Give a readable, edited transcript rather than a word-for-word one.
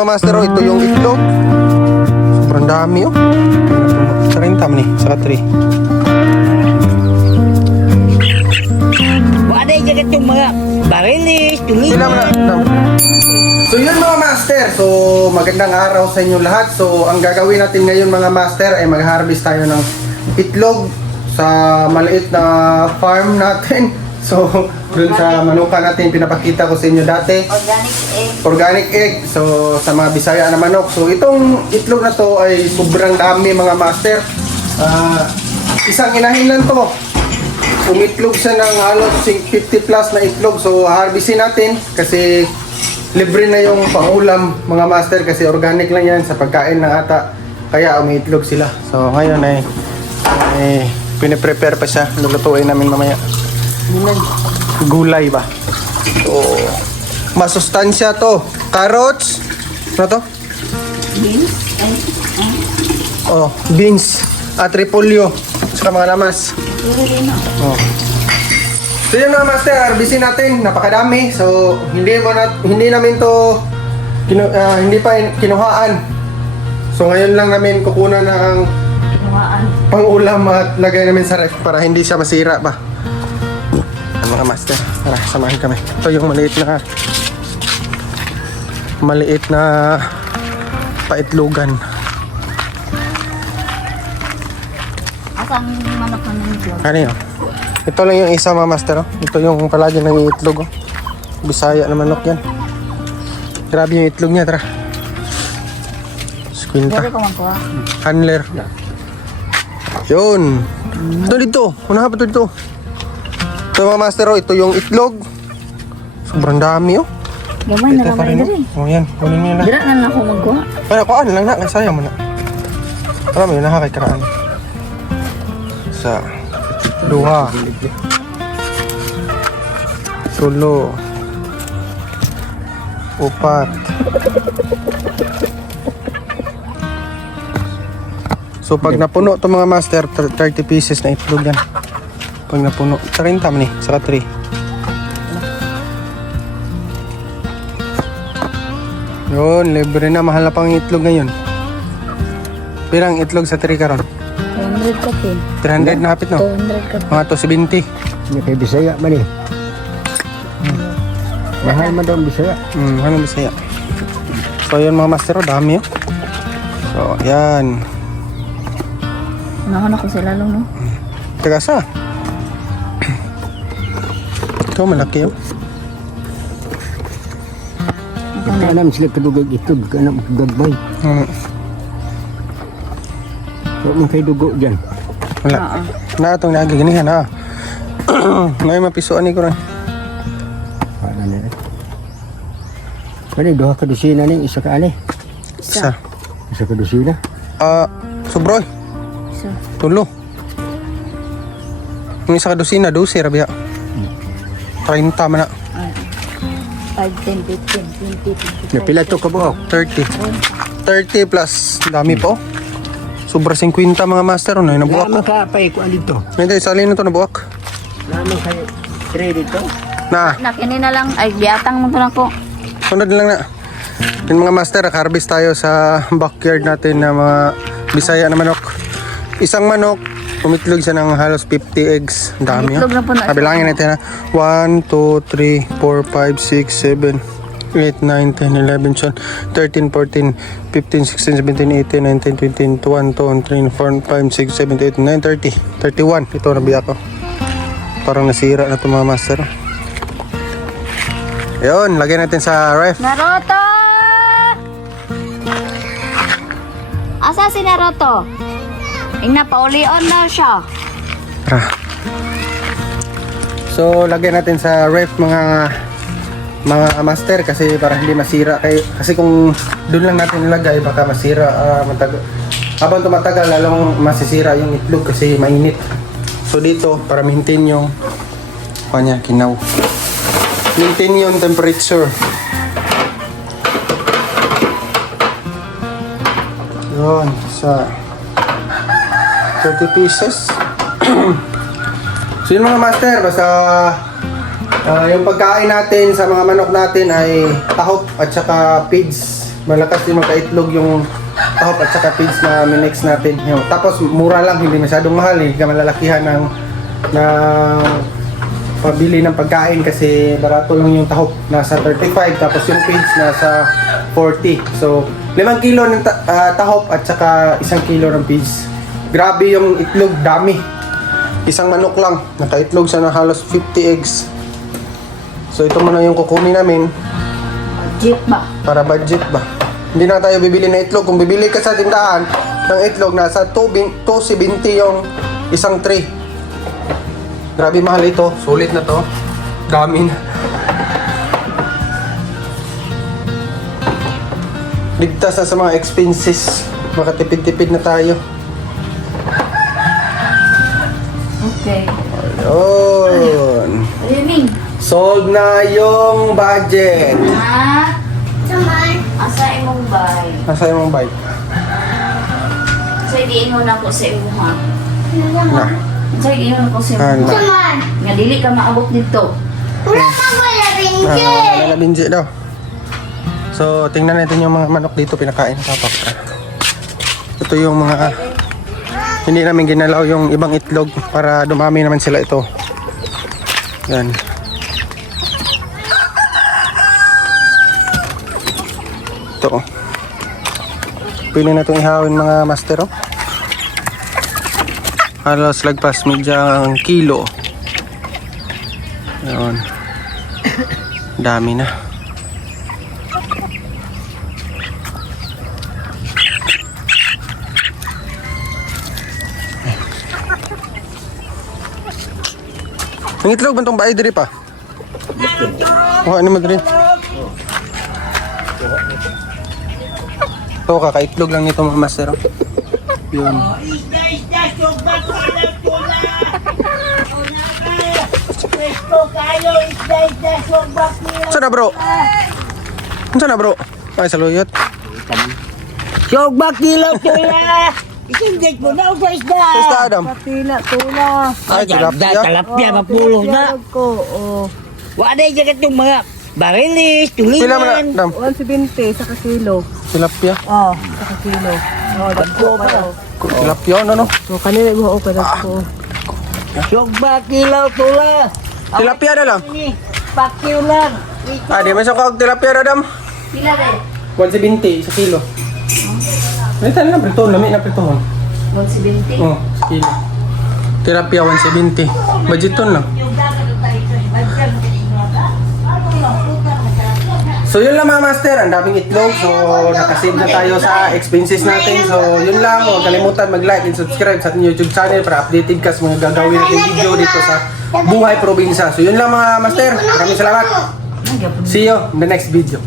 Master, oh, ito yung itlog. Sobrang dami, oh. 30 nih, saka 3. Wala yung jagat yung mga barilis, tuloy. So yun mga master, so magandang araw sa inyo lahat. So ang gagawin natin ngayon mga master ay mag-harvest tayo ng itlog sa maliit na farm natin. So dun sa manuka natin pinapakita ko sa inyo dati, organic egg. So sa mga Bisaya na manok. So itong itlog na to ay sobrang dami mga master. Isang inahin lang to. Umitlog siya ng halos 50 plus na itlog. So harvestin natin kasi libre na yung pangulam mga master, kasi organic lang yan sa pagkain ng ata, kaya umiitlog sila. So ngayon ay piniprepare pa siya, lulutuin namin mamaya. Gulay ba? So masustansya to. Carrots, ano to? Beans? Oh, beans at repolyo saka mga lamas. Oh. So yun mga master, harvestin natin, napakadami. So hindi namin to hindi pa kinuhaan. So ngayon lang namin kukunan ng pang-ulam at lagay namin sa ref para hindi siya masira pa. Mga master, tara samahan kami. Ito yung maliit na paitlogan. Asang manok na nito? Ano yun? Ito lang yung isa mga master, oh. Ito yung palagi nang iitlog, oh. Bisaya na manok yan. Grabe yung itlog niya, tara. Squinta. Pwede ko magkuha. Handler. Yun. Ito dito. Unahan pa ito dito. Ito mga master, oh. Ito yung itlog. Sobrang dami, oh. Gamay na Ito pa ramay rin, na rin. oh. Oh yan. Kunin niyo na. Dira na lang ako magkuha. Ay, kuhaan lang na. Sayang mo na. Alam mo yun, nakakay karaan. Sa duha, tulo, upat, so pag napuno to mga master, 30 pieces na itlog yan. Pag napuno, 30 man eh, saka 3. Yun, libre na, mahal na pang itlog ngayon. Pirang itlog sa 3 karon? 200 ka po. 300 na hapit, no? 200 ka po. Mga to 70. Hindi kay Bisaya man eh. Mahal man daw ang Bisaya. Ano Bisaya? So yun mga master, oh, dami, oh. So yan. Nahan ako sila lang, no? Taga sa? Ito malaki, oh. Kanam sila kadugag itog, kanam gagbay. So man kay dugo dyan. Wala. Na itong nagiginihan, ha. Ngayon mapisuan ni ko rin. Para na rin. Kani duha ka dosina ni isa ka ani. Isa. Isa ka dosina. Sobroy. So, Tulo. Yung isa ka dosina, 12, rabia. 30 man na. 5, 10, 15, 20, 25. Napila to ka buhok. 30. 30 plus. Dami po. Sobra 50 mga master, oh. Nabuwak. Lamang ka apay ko dito. Hindi, salin na ito nabuwak. Lamang kayo 3 dito. Na. Nakini na lang. Ay, biatang mo to na ko. Sunod lang na. Yung mga master, harvest tayo sa backyard natin na mga Bisaya na manok. Isang manok, umitlog siya ng halos 50 eggs. Ang dami, Itlog na po na. Kabilangin natin, ha. 1, 2, 3, 4, 5, 6, 7, 8, 9, 10, 11, 12, 13, 14, 15, 16, 17, 18, 19, 20, 21, 22, 23, 24, 5, 6, 7, 8, 9, 30. 31. Ito nabiya ko. Parang nasira na ito mga master. Ayun, lagyan natin sa ref. Naruto! Asa si Naruto? Ingna, pauli-on na siya. Tara. So, lagyan natin sa ref mga master, kasi para hindi masira kasi kung doon lang natin ilagay baka masira. Habang tumatagal lalong masisira yung itlog kasi mainit. So dito para maintain yung kinaw. Maintain yung temperature. Yun, sa 30 pieces. So yun mga master, basta yung pagkain natin sa mga manok natin ay tahop at saka feeds. malakas din magka-itlog yung tahop at saka pigs na minix natin. Yung, tapos mura lang, hindi masyadong mahal, hindi ka malalakihan ng pabili ng pagkain kasi barato lang yung tahop, nasa 35, tapos yung pigs nasa 40. So 5 kilo ng tahop at saka 1 kilo ng pigs. Grabe yung itlog, dami. Isang manok lang, naka-itlog siya na halos 50 eggs. So ito muna yung kukunin namin Budget ba? para budget ba. Hindi na tayo bibili ng itlog. Kung bibili ka sa tindahan ng itlog, nasa 270 yung isang tray. Grabe mahal ito. Sulit na to. Dami na. Ligtas na sa mga expenses. Makatipid-tipid na tayo. Okay. Ayun. Ayun, Sold na yung budget. ha? Asa imong bay? Nasa yung bike? So, idiin mo na ko sa imo ha. Na. So, idiin mo na ko sa imo Ano? ha. Nga dili ka maabot dito. Nalabinji daw. So, tingnan natin yung mga manok dito pinakain ng tapak. Ito yung mga hindi namin ginalaw yung ibang itlog para dumami naman sila ito. Yan. Ito. Pwede na itong ihawin mga master. Oh. Halos lagpas medyang kilo. Yun. Dami na. Ang itlog ba itong bahay diri pa? Oh, ano mo diri? Ito, kakaitlog lang nito mga master. Oh. Yun. Saan na bro? Saan na bro? Ay, saluyot. Sogbak kilaw tuya. Isindig mo na sa isda. Basta Adam. Patila, tula. Ay, tilapia. Talapia, mapulo na. ko, oh. Wala yung jagat yung mga barilis, Pila mo na, tulingan. Adam? 170 sa kilo. Tilapia. Oh, sa kilo. Oh, dagko pa daw. Tilapia, ano no? So, kanina mo ako dagko. Sogbak kilaw tula. Tilapia na lang. Ini, pakiw lang. Ah, di may sukag tilapia na, Adam. Pila rin? 170 sa kilo. Ay, tayo na prito. Lami na prito mo. 170? Oh, sa kilo. Tilapia 170. Budget ton lang. So yun lang mga master, ang daming itlog. So nakasave na tayo sa expenses natin. So yun lang, huwag kalimutan mag-like and subscribe sa ating YouTube channel para updated ka sa mga gagawin natin video dito sa Buhay Probinsya. So yun lang mga master, maraming salamat. See you in the next video.